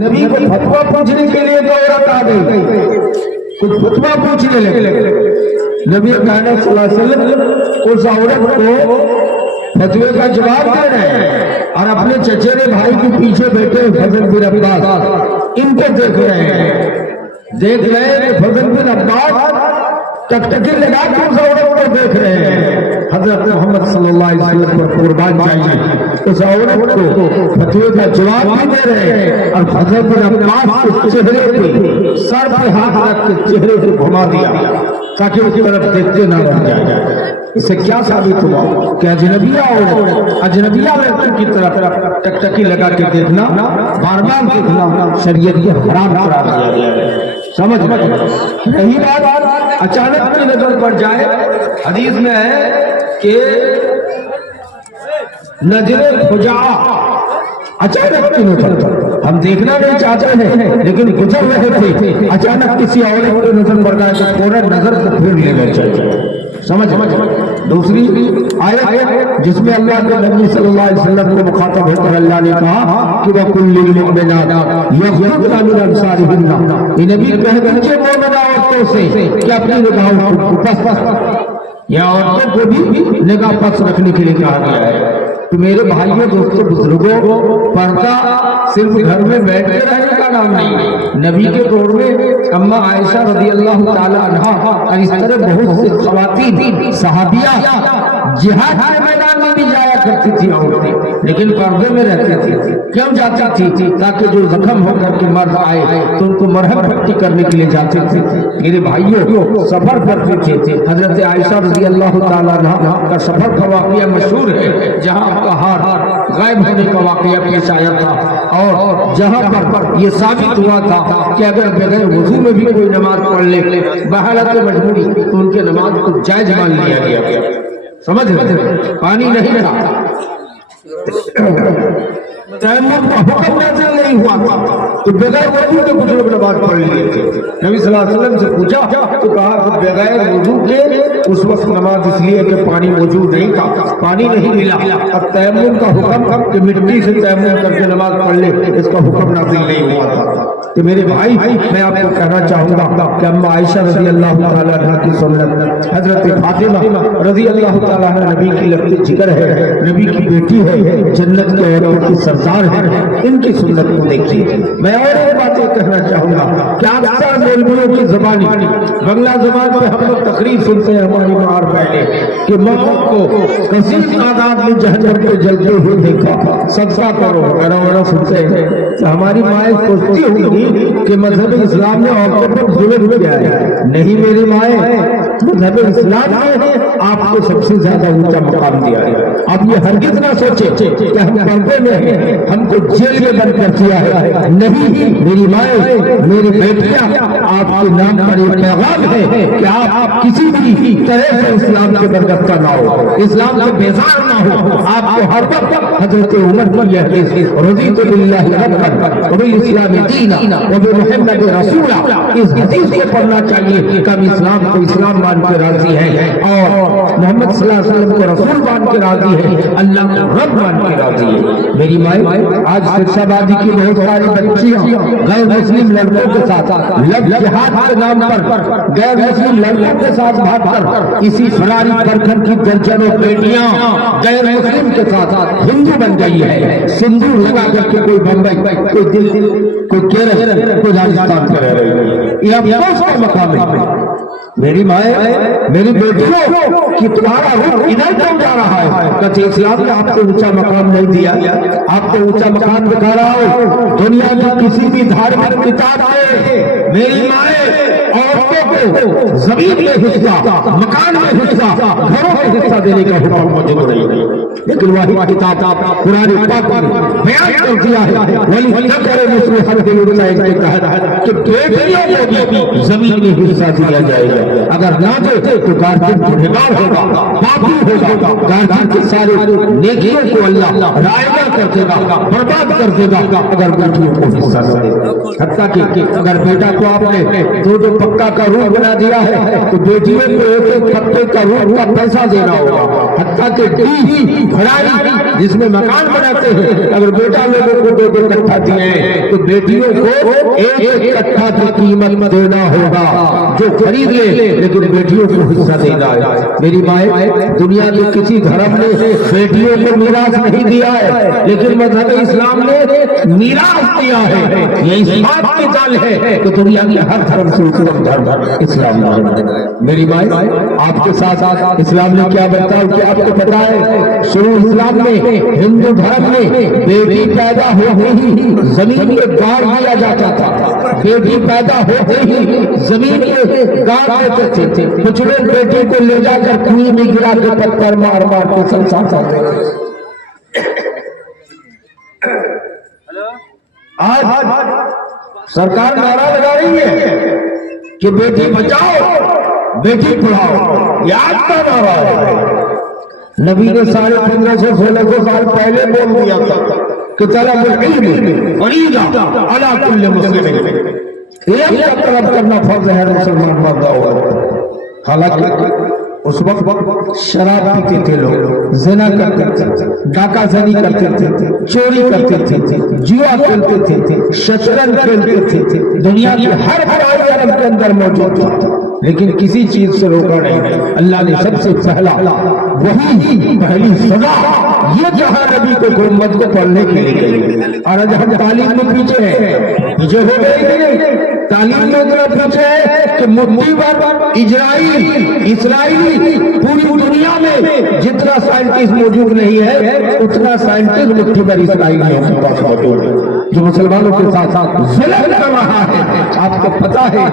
نبی کو فتویٰ پوچھنے کے لیے تو عورت آ گئی، کچھ فتویٰ پوچھنے لگے، نبی کائنات صلی اللہ علیہ وسلم اس عورت کو فتوے کا جواب دے رہے ہیں اور اپنے چچیرے بھائی کے پیچھے بیٹھے فضل بن عباس ان کو دیکھ رہے ہیں کہ فضل بن عباس ٹکٹکی لگا کے اس عورت کو دیکھ رہے ہیں۔ حضرت محمد صلی اللہ علیہ وسلم پر قربان چاہیے، اس عورت کو فتوے کا جواب بھی دے رہے ہیں اور فضل بن عباس کے چہرے پہ سر پہ ہاتھ رکھ کے چہرے سے گھما دیا تاکہ اس طرف دیکھتے نہ رہ جائے۔ اس سے کیا ثابت ہوا کہ اجنبیہ عورت اجنبیہ لڑکی کی طرف ٹکٹکی لگا کے دیکھنا، بار بار دیکھنا شریعت کے حرام قرار دیا گیا ہے۔ سمجھ یہی بات اچانک کی نظر پڑ جائے، حدیث میں ہے کہ نظر فجاء اچانک کی نظر، ہم دیکھنا نہیں چاہتے ہیں لیکن گزر رہے تھے، اچانک کسی عورت کی نظر پڑ جائے تو فوراً نظر کو پھیر لینا چاہیے۔ سمجھ دوسری آیت جس میں اللہ کے نبی صلی اللہ علیہ وسلم کو مخاطب ہو کر اللہ نے کہا کہ وَكُلِّ الْمُؤْمِنَاتِ يَغْضُضْنَ مِنْ أَبْصَارِهِنَّ، یہ نبی کہہ دیجئے مومنہ عورتوں سے کہ اپنی نگاہوں کو پس یا عورتوں کو بھی نگاہ پس رکھنے کے لیے کہا گیا ہے۔ تو میرے بھائیوں دوستوں بزرگوں، پردہ صرف گھر میں بیٹھ کے رہنے کا نام نہیں۔ نبی کے دور میں اما عائشہ رضی اللہ تعالی عنہا اور اس طرح بہت سے خواتین صحابیہ جہاد کے میدان میں بھی جایا کرتی تھی عورتیں، لیکن پردے میں رہتی تھی۔ کیوں جاتی تھی؟ تاکہ جو زخم ہو کر کے مرد آئے تو ان کو مرہم پٹی کرنے کے لیے جاتے تھے۔ میرے بھائیوں سفر کرتے تھے، حضرت عائشہ رضی اللہ تعالی عنہا کا سفر کا واقعہ مشہور ہے، جہاں کا ہار غائب ہونے کا واقعہ پیش آیا تھا اور جہاں پر یہ ثابت ہوا تھا کہ اگر بغیر وضو میں بھی کوئی نماز پڑھ لے بحالت مجبوری تو ان کے نماز کو جائز مان لیا گیا۔ سمجھ پانی نہیں تھا، تیمم کا حکم نازل نہیں ہوا تھا تو بغیر وضو کے کچھ لوگ نماز پڑھ لیے تھے۔ نبی صلی اللہ علیہ وسلم سے پوچھا تو کہا کہ بغیر وضو کے اس وقت نماز اس لیے کہ پانی موجود نہیں تھا، پانی نہیں ملا۔ اب تیمم کا حکم کہ مٹی سے تیمم کر کے نماز پڑھ لے، اس کا حکم نازل نہیں ہوا تھا۔ تو میرے بھائی میں آپ کو کہنا چاہوں گا کہ اما عائشہ رضی اللہ تعالی عنہا کی سنت، حضرت فاطمہ رضی اللہ تعالی عنہا نبی کی لگتے جگر ہے، نبی کی بیٹی ہے، جنت کے عورتوں کی سردار ہے، ان کی سنت کو دیکھیے۔ میں اور ایک بات یہ کہنا چاہوں گا کہ اکثر مولویوں کی زبانی بنگلہ زبان میں ہم لوگ تقریر سنتے ہیں ہماری مار پہلے کہ موت کو کثیر تعداد میں جہنم کے جلتے ہوئے دیکھا، صدقہ کرو وغیرہ سنتے ہیں۔ تو ہماری مائیں سوچتی ہوں گی کہ مذہب اسلام نے عورتوں پر ظلم کیا ہے۔ نہیں میری مائیں، مذہب اسلام نے آپ کو سب سے زیادہ اونچا مقام دیا ہے۔ اب یہ ہرگز نہ سوچے کہ ہم پردے میں ہیں، ہم کو جیل میں بند کر دیا ہے۔ نہیں میری مائیں، میری بیٹیاں، آپ کے نام پر یہ پیغام ہے کہ آپ کسی بھی طرح سے اسلام سے برگفتہ نہ ہو، اسلام سے بیزار نہ ہو۔ آپ کو ہر وقت حضرت عمر کی یہ حدیث رضیت باللہ ربا وبالاسلام دینا وبمحمد رسولا، اس حدیث کو پڑھنا چاہیے کہ ہم اسلام کو اسلام مان کے راضی ہیں اور محمد صلی اللہ علیہ وسلم کو رسول مان کے راضی ہیں، اللہ کو رب مان کے راضی ہے۔ میری مائیں، آج فرشہ بازی کی بہت ساری بچیاں غیر مسلم لڑکوں کے ساتھ جہاد کے نام پر غیر مسلم لڑکوں کے ساتھ بھاگ کر اسی فراری پرکھن کی درجنوں بیٹیاں غیر مسلم کے ساتھ ہندو بن گئی ہے، سندور لگا کر کے کوئی بمبئی، کوئی دلی، کوئی کیرل، کوئی راجستھان میں رہ رہی ہے۔ یہ افسوس کا مقام ہے۔ میری مائیں، میری بیٹیوں کہ تمہارا روح ادھر کیوں جا رہا ہے؟ کہ اسلام نے آپ کو اونچا مقام نہیں دیا، آپ کو اونچا مقام دکھا رہا ہو دنیا کی کسی بھی دھارمک کتاب میں۔ میری مائیں، عورتوں کو زمین میں حصہ، مکان میں حصہ، گھروں میں حصہ دینے کا حکم موجود نہیں ہے، لیکن وہی کتاب قرآن پاک میں بیان کر دیا ہے وَلِلذَّكَرِ مِثْلُ حَظِّ الْأُنثَيَيْنِ کے تحت کہ بیٹیوں کو بھی زمین میں حصہ دیا جائے گا۔ اگر نہ دے تو گارجن گنہگار ہوگا، پاپی ہوگا، گارجن کے سارے نیکیوں کو اللہ رائگاں کر دے گا، برباد کر دے گا اگر بیٹیوں کو حصہ نہ دے۔ حتیٰ کہ اگر بیٹا کو آپ نے دو پکا کا روح بنا دیا ہے تو بیٹیوں کو ایک پکے کا روح کا پیسہ دینا ہوگا۔ حتیٰ کہ گھرائی جس میں مکان بناتے ہیں اگر بیٹا لوگوں کو 2 کٹھا دیے ہیں تو بیٹیوں کو 1 کٹھا کی قیمت دینا ہوگا جو خرید لے، لیکن بیٹیوں کو حصہ دینا ہے۔ میری مائیں، دنیا کے کسی دھرم نے بیٹیوں کو میراث نہیں دیا ہے، لیکن مذہب اسلام نے میراث دیا ہے۔ یہ اس بات کی دال ہے کہ دنیا کے ہر دھرم سے اتم دھرم اسلام ہے۔ میری مائیں، آپ کے ساتھ ساتھ اسلام نے کیا بتایا کہ آپ کو پتا ہے شروع اسلام میں ہندو دھرم میں بیٹی پیدا ہوتے ہی زمین میں گاڑ دیا جاتا تھا، بیٹی پیدا ہوتے ہی زمین میں گاڑ دیتے تھے، کچھ لوگ بیٹی کو لے جا کر کنویں میں گرا کے پتھر مار مار کے سنساتے تھے۔ آج سرکار نعرہ لگا رہی ہے کہ بیٹی بچاؤ بیٹی پڑھاؤ، یہ آج کا نعرہ ہے۔ نبی نے 1500-1600 سال پہلے بول دیا تھا کہ طلب العلم فریضہ علی کل مسلم، علم کا طلب کرنا فرض ہے مسلمان مرد و عورت۔ حالانکہ اس وقت شراب پیتے تھے لوگ، زنا کرتے تھے، ڈاکہ زنی کرتے تھے، چوری کرتے تھے، جوا کھیلتے تھے، شطرنج کھیلتے تھے، دنیا کی ہر برائی عرب کے اندر موجود تھا، لیکن کسی چیز سے روکا نہیں۔ اللہ نے سب سے پہلی سزا یہ جہاں نبی کو امت کو پڑھنے کے لیے کہی۔ اور آج ہم تعلیم میں پیچھے ہیں، پیچھے ہو گئے، تعلیم میں اتنا پیچھے ہے کہ مٹھی بھر اسرائیلی پوری دنیا میں جتنا سائنٹسٹ موجود نہیں ہے اتنا سائنٹسٹ مٹھی بھر اسرائیلیوں کے پاس موجود ہے جو مسلمانوں کے ساتھ ساتھ ظلم کر رہا ہے۔ آپ کو پتا ہے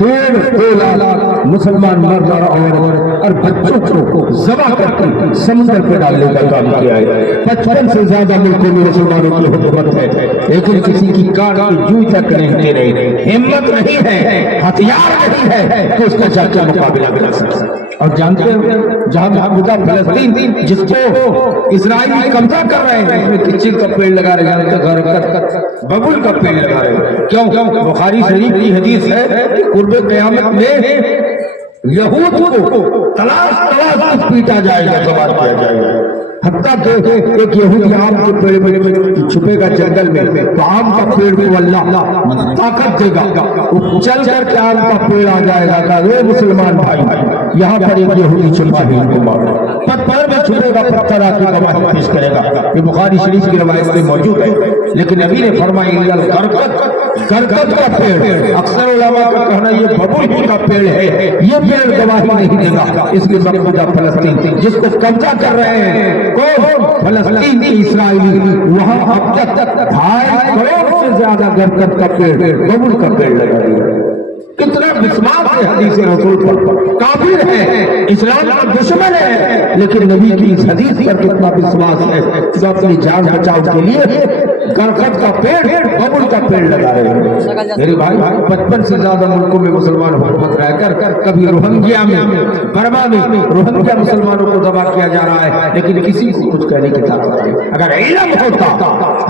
1.5 لاکھ مسلمان مرد اور بچوں کو ذبح کر کے سمندر پہ ڈالنے کا کام کیا ہے۔ 55 سے زیادہ ملکوں میں مسلمانوں کی حکومت ہے، لیکن کسی کی کان کی جوئی تک نہیں دے رہی، ہمت نہیں ہے، ہتھیار نہیں ہے کہ اس کا چاچا مقابلہ کر سکتا۔ اور جانتے ہیں جہاں محبوبہ فلسطین جس کو اسرائیل قبضہ کر رہے ہیں اس میں کچن کا پیڑ لگا رہے ہیں، ببول کا پیڑ لگا رہے ہیں۔ کیوں؟ بخاری شریف کی حدیث ہے کہ قرب قیامت میں یہود کو تلاش پیٹا جائے گا، سوال کیا جائے گا، حتیٰ کہ ایک یہودی آم کے پیڑ میں چھپے گا جنگل میں، تو آم کا پیڑ کو اللہ طاقت دے گا، وہ چل کر کے آم کا پیڑ آ جائے گا کہ اے مسلمان بھائی یہاں پر ایک یہودی چھپا ہے، ان کو مارو۔ پتھر میں چھپے گا، پتھر آ کے گواہی پیش کرے گا۔ یہ بخاری شریف کی روایت میں موجود ہے، لیکن نبی نے فرمایا گرگد کا پیڑ، اکثر علماء کا کہنا یہ ببول کا پیڑ ہے، یہ پیڑ گواہی نہیں دے گا۔ اس لیے مقبوضہ فلسطین جس کو قبضہ کر رہے ہیں کون؟ فلسطین کی اسرائیلی، وہاں اب تک 2.5 کروڑ سے زیادہ گرگد کا پیڑ، ببول کا پیڑ لگا دیا۔ کتنا بسمات ہے حدیث رسول پر، کافر ہے، اسلام کا دشمن ہے، لیکن نبی کی اس حدیث پر کتنا بسمات ہے جو اپنی جان بچاؤ کے لیے گرگد کا پیڑ، ببول کا پیڑ لگا رہے ہیں۔ میرے بھائی 55 سے زیادہ ملکوں میں مسلمان حکومت رہ کر کبھی روہنگیا میں، برما میں روہنگیا مسلمانوں کو دبا کیا جا رہا ہے، لیکن کسی کو کچھ کہنے کی طاقت نہیں۔ اگر علم ہوتا،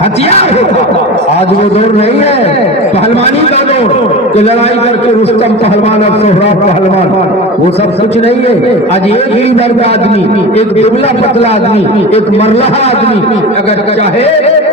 ہتھیار ہوتا، آج وہ دور نہیں ہے پہلوانی کا دور کہ لڑائی کر کے رستم پہلوان اور سہراب پہلوان، وہ سب کچھ نہیں ہے۔ آج ایک ہی مرد آدمی، ایک دبلا پتلا آدمی، ایک مرلہ آدمی اگر چاہے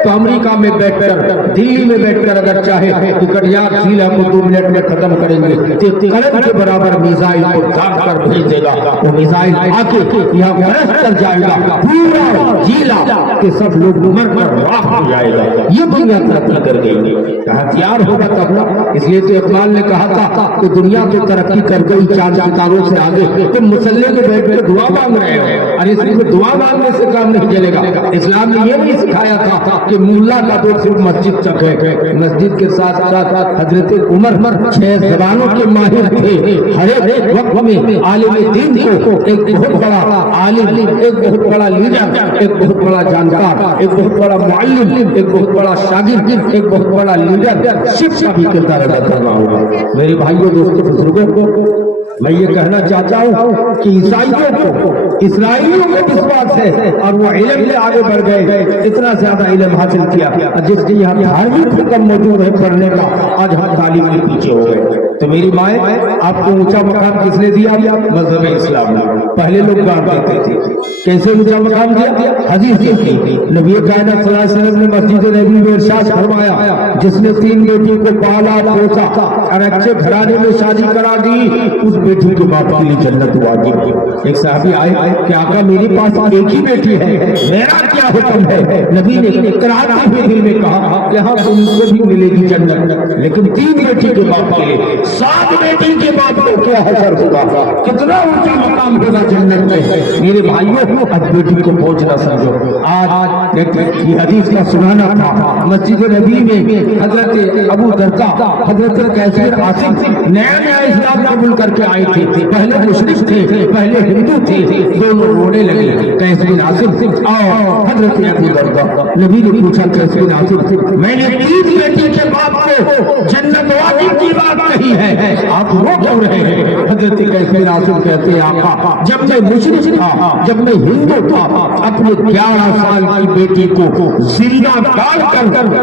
تو امریکہ میں بیٹھ کر، دلی میں بیٹھ کر اگر چاہے تو کٹیار ضلع کو 2 منٹ میں ختم کریں گے، قلم کے برابر میزائل کو داغ کر بھیج دے گا، وہ میزائل آ کے یہاں برس کر جائے گا، پورا ضلع کے سب لوگ مر کر راکھ ہو جائے گا۔ یہ دنیا ترقی کر گئی، ہتھیار ہوگا تب نا۔ اس لیے تو اقبال نے کہا تھا کہ دنیا تو ترقی کر گئی 4 ستاروں سے آگے، تم مسلح کے بیٹھ کر دعا مانگ رہے ہو، اور اس لیے دعا مانگنے سے کام نہیں چلے گا۔ اسلام نے یہ نہیں سکھایا تھا کہ ملا کا دور صرف مسجد تک ہے، مسجد کے ساتھ ساتھ حضرت عمر 6 زبانوں کے ماہر تھے، ہر ایک وقت میں عالم دین کو ایک بہت بڑا عالم، ایک بہت بڑا لیڈر، ایک بہت بڑا جانکار، ایک بہت بڑا معلم، ایک بہت بڑا شاگرد، ایک بہت بڑا لیڈر شپ کا بھی کردار ادا کرنا ہوگا۔ میرے بھائیوں دوستوں بزرگوں کو میں یہ کہنا چاہتا ہوں کہ عیسائیوں کو، اسرائیلیوں کو وشواس ہے اور وہ علم میں آگے بڑھ گئے، اتنا زیادہ علم حاصل کیا، جس کے یہاں دھارمک حکم موجود ہے پڑھنے کا، آج ہم تعلیم میں پیچھے ہو گئے۔ تو میری مائیں آپ کو اونچا مقام کس نے دیا؟ مذہب اسلام نے۔ پہلے لوگ گاڑ دیتے تھے، کیسے اونچا مقام دیا؟ حدیث دیکھی، نبی کائنات صلی اللہ علیہ وسلم نے مسجد نبی میں ارشاد فرمایا جس نے 3 بیٹی کو پالا پوسا اور اچھے گھرانے میں شادی کرا دی اس بیٹی کے باپ کے لیے جنت واجب ہے۔ ایک صحابی آئے کہ آقا میرے پاس ایک ہی بیٹی ہے، میرا کیا حکم ہے؟ نبی نے اقرار کے دل میں کہا کہ ہاں تم کو بھی ملے گی جنت، لیکن 3 بیٹی کے باپ کے لیے 7 بیٹی کے باپ کو کیا حشر ہوگا، کتنا اونچا مقام ہوگا جنت میں۔ میرے بھائیوں اب بیٹی کو پہنچ نہ سمجھو۔ آج یہ حدیث کا سنانا تھا، مسجد نبی میں حضرت ابو دردا، حضرت قیس بن عاصم نیا نیا اسلام قبول کر کے آئے تھے، پہلے مشرک تھے، پہلے ہندو تھے، دونوں رونے لگے قیس بن عاصم اور حضرت ابو دردا۔ نبی نے پوچھا قیس بن عاصم میں نے 3 بیٹی کے باپ کو جنت واجب کی بات کہی ہے، آپ رو کیوں رہے ہیں؟ حضرت قیس بن عاصم کہتے ہیں آقا جب میں مشرک تھا، جب میں ہندو تھا، اپنے 11 سال کی بیٹی کو زندہ ڈال کر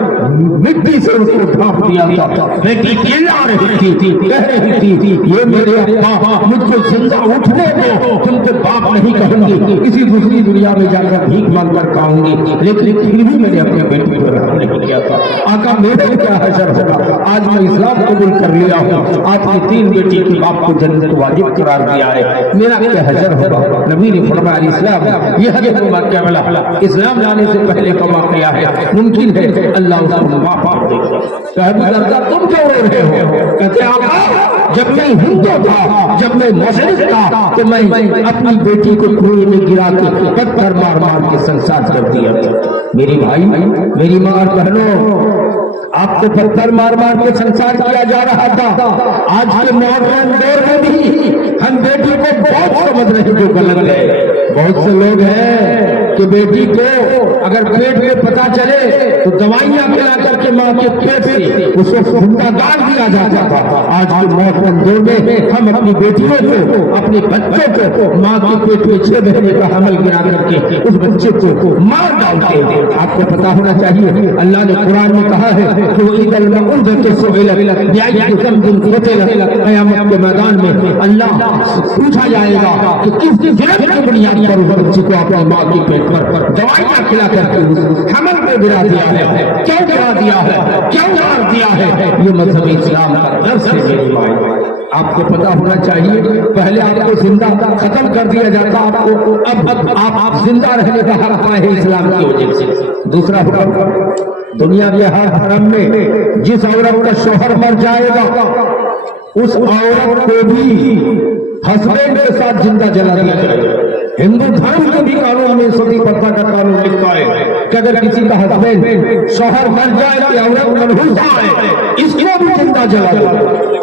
مٹی سے اس کو ڈھانپ دیا تھا، بیٹی چلا رہی تھی، کہہ رہی تھی یہ میرے ابا مجھ کو زندہ اٹھنے دو، تم کو باپ نہیں کہوں گی، کسی دوسری دنیا میں جا کر بھیک مانگ کر کھاؤں گی، لیکن پھر بھی میں نے اپنے بیٹی کو رحم نہیں کیا تھا۔ آقا میرے کیا حشر ہوگا؟ آج میں اسلام قبول کر لیا ہوں، آپ کی 3 بیٹی کی باپ کو جنت واجب قرار دیا ہے، میرا کیا حشر ہوگا؟ نبی نے فرمایا اسلام یہ حدیث واقعہ والا اسلام لانے سے پہلے کا واقعہ ہے، ممکن ہے اللہ اس کو معاف کر دے گا۔ ابو دردا تم کیوں رو رہے ہو؟ کہتے آقا جب میں ہندو تھا، جب میں مشرک تھا تو میں اپنی بیٹی کو کنویں میں گرا کے پتھر مار مار کے سنسار کر دیا تھا۔ میری بھائی، میری ماں اور بہنوں، آپ کو پتھر مار مار کے سنسار کیا جا رہا تھا۔ آج کے ماڈرن دور میں بھی ہم بیٹی کو بہت سمجھ رہے جو غلط ہے۔ بہت سے لوگ ہیں کہ بیٹی کو اگر پیٹ میں پتہ چلے تو دوائیاں کھلا کر کے ماں کے پیٹ سے اس کو زندہ گاڑ دیا جاتا تھا۔ آج کے ماڈرن دور میں ہم اپنی بیٹیوں کو، اپنے بچوں کو ماں کے پیٹ میں 6 مہینے کا حمل گرا کر کے اس بچے کو مار ڈالتے ہیں۔ آپ کو پتا ہونا چاہیے اللہ نے قرآن میں کہا ہے کہ اذا الموءودة سئلت بأي ذنب قتلت، قیامت کے میدان میں اللہ پوچھا جائے گا کہ کس جرم کی بنیاد پر اس بچے کو اپنی ماں کے پیٹ پر دوائیاں کھلا کر کے حمل پہ گرا دیا ہے، کیوں گرا دیا ہے، کیوں مار دیا ہے؟ یہ مذہب اسلام کا درس ہے میری مائیں۔ آپ کو پتا ہونا چاہیے پہلے آپ کو زندہ ختم کر دیا جاتا، آپ کو اب آپ زندہ رہنے کا حق پائے اسلام کی وجہ سے۔ دوسرا حکم، دنیا کے ہر حرم میں جس عورت کا شوہر مر جائے گا اس عورت کو بھی ہسبینڈ کے ساتھ زندہ جلا دیا جائے گا۔ ہندو دھرم کے بھی قانون میں ستی پرتھا کا قانون لکھا ہے کہ اگر کسی کا ہسبینڈ شوہر مر جائے تو عورت منحوسہ ہے، اس کو بھی زندہ جلا دیا۔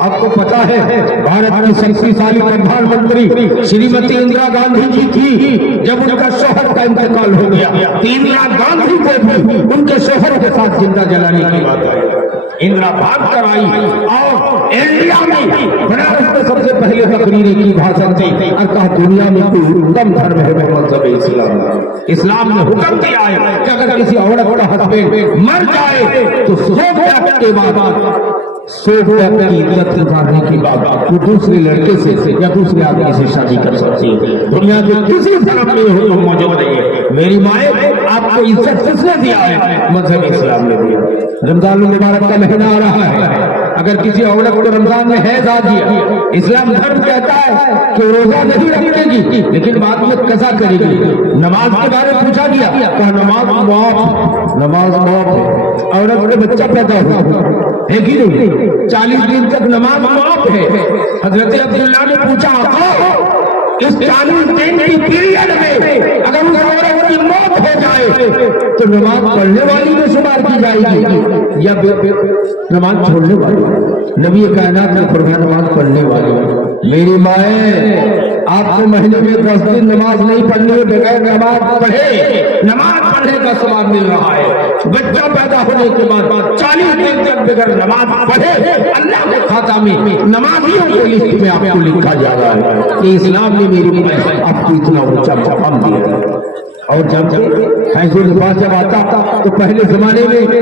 آپ کو پتا ہے بھارت کی 37 سالی پردھان منتری شریمتی اندرا گاندھی جی تھی، جب ان کا شوہر کا انتقال ہو گیا اندرا گاندھی کو بھی ان کے شوہر کے ساتھ زندہ جلانے کی بات آئی۔ اندرا بھاگ کر آئی اور انڈیا میں بنارس میں سب سے پہلے تقریری کی بھاشن دی اور کہا دنیا میں کوئی اتم دھرم ہے مذہب اسلام۔ اسلام نے حکم دیا ہے کہ اگر کسی عورت کا ہسبینڈ مر جائے تو 100 وقت کے بعد 100 وقت کی عزت گزارنے کے بعد وہ دوسرے لڑکے سے یا دوسرے آدمی سے شادی کر سکتی ہے۔ دنیا کے کسی دھرم میں حکم موجود نہیں ہے۔ میری مائیں، آپ کو عزت کس نے دیا ہے؟ مذہب اسلام نے دیا۔ رمضان المبارک کا مہینہ آ رہا ہے، اگر کسی عورت کو رمضان میں حیض آ گیا، اسلام دھرم کہتا ہے کہ روزہ نہیں رکھے گی لیکن بعد میں قضا کرے گی۔ نماز کے بارے میں پوچھا گیا کہ نماز معاف ہے۔ عورت کے بچہ پیدا ہوا ہے کہ نہیں، 40 دن تک نماز معاف ہے۔ حضرت عبداللہ نے پوچھا اس 40 دن کی پیریڈ میں اگر اس عورت کی موت ہو جائے تو نماز پڑھنے والی میں شمار کی جائے گی یا نماز چھوڑنے والی؟ نبی کائنات نے فرمایا نماز پڑھنے والی۔ میری مائیں، آپ کو مہینے میں 10 دن نماز نہیں پڑھنی ہے، بغیر نماز پڑھے نماز پڑھنے کا ثواب مل رہا ہے۔ بچہ پیدا ہونے کے بعد 40 دن تک بغیر نماز پڑھے اللہ کے کھاتہ میں نمازیوں کی لسٹ میں آپ کو لکھا جا رہا ہے کہ اسلام نے میری مائیں آپ کو اتنا اونچا مقام دیا۔ اور جب حیض النفاس جب آتا تو پہلے زمانے میں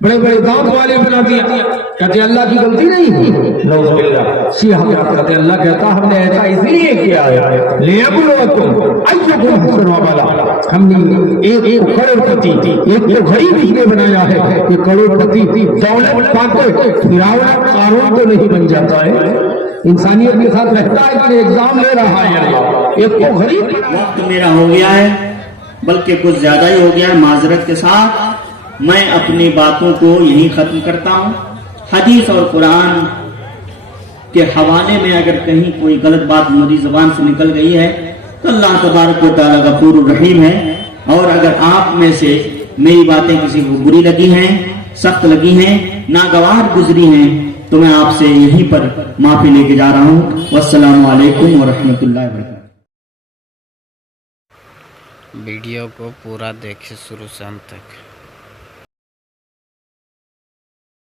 بڑے بڑے دانت والے بنا دیا. کہتے اللہ کی غلطی نہیں ہے. نعوذ باللہ. شیعہ حضرات کہتے اللہ کہتا ہم نے ایسا اس لیے کیا ہے لیبلوکم ایکم احسن عملا. ہم نے ایک کروڑپتی ایک کو غریب اس لیے بنایا ہے کہ کروڑپتی دولت پا کر فرعون قارون تو نہیں بن جاتا ہے. انسانیت کے ساتھ رہتا ہے کہ ایگزام لے رہا ہے اللہ. ایک کو غریب. وقت میرا ہو گیا ہے بلکہ کچھ زیادہ ہی ہو گیا ہے. معذرت کے ساتھ میں اپنی باتوں کو یہیں ختم کرتا ہوں. حدیث اور قرآن کے حوالے میں اگر کہیں کوئی غلط بات میری زبان سے نکل گئی ہے تو اللہ تبارک و تعالیٰ غفور الرحیم ہے. اور اگر آپ میں سے میری باتیں کسی کو بری لگی ہیں, سخت لگی ہیں, ناگوار گزری ہیں تو میں آپ سے یہیں پر معافی لے کے جا رہا ہوں. والسلام علیکم ورحمۃ اللہ وبرکاتہ. ویڈیو کو پورا دیکھیں شروع سے انت تک.